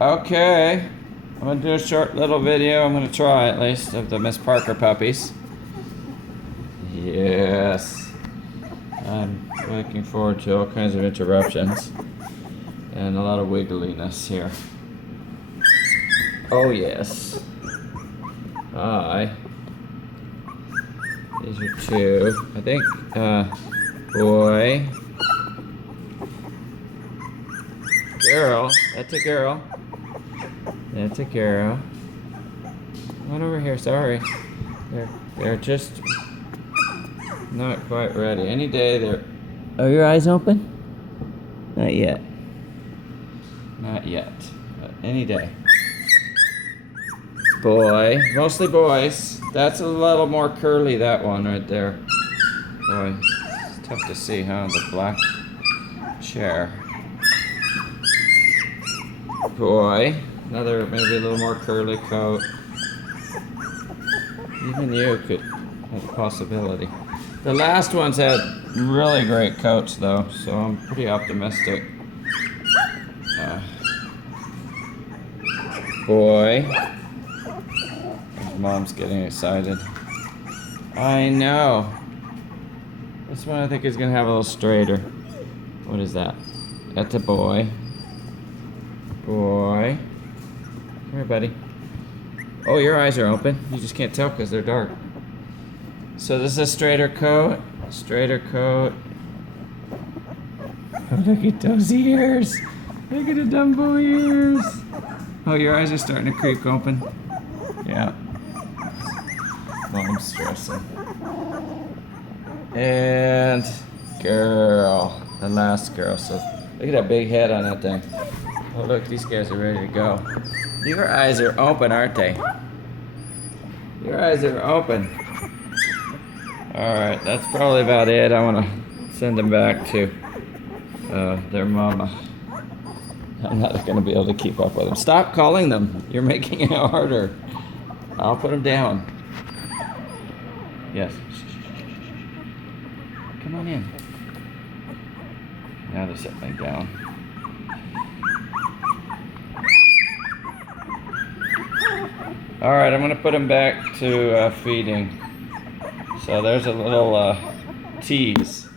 Okay, I'm gonna do a short little video. I'm gonna try at least of the Miss Parker puppies. Yes, I'm looking forward to all kinds of interruptions and a lot of wiggliness here. Oh yes. Hi. These are two. I think boy. Girl. That's a girl. That's a girl. Come on over here, sorry. They're just not quite ready. Any day they're... Oh, your eyes open? Not yet. Not yet. But any day. Boy. Mostly boys. That's a little more curly, that one right there. Boy. It's tough to see, huh? The black chair. Boy. Another, maybe a little more curly coat. Even you could have a possibility. The last ones had really great coats though, so I'm pretty optimistic. Boy. His mom's getting excited. I know. This one I think is gonna have a little straighter. What is that? That's a boy. Boy. Come here, buddy. Oh, your eyes are open. You just can't tell because they're dark. So this is a straighter coat. Straighter coat. Oh, look at those ears. Look at the Dumbo ears. Oh, your eyes are starting to creep open. Yeah. Mom's stressing. And girl. The last girl. So look at that big head on that thing. Oh, look, these guys are ready to go. Your eyes are open, aren't they? Your eyes are open. Alright, that's probably about it. I want to send them back to their mama. I'm not going to be able to keep up with them. Stop calling them. You're making it harder. I'll put them down. Yes. Come on in. Now they're settling down. Alright, I'm going to put him back to feeding. So there's a little tease.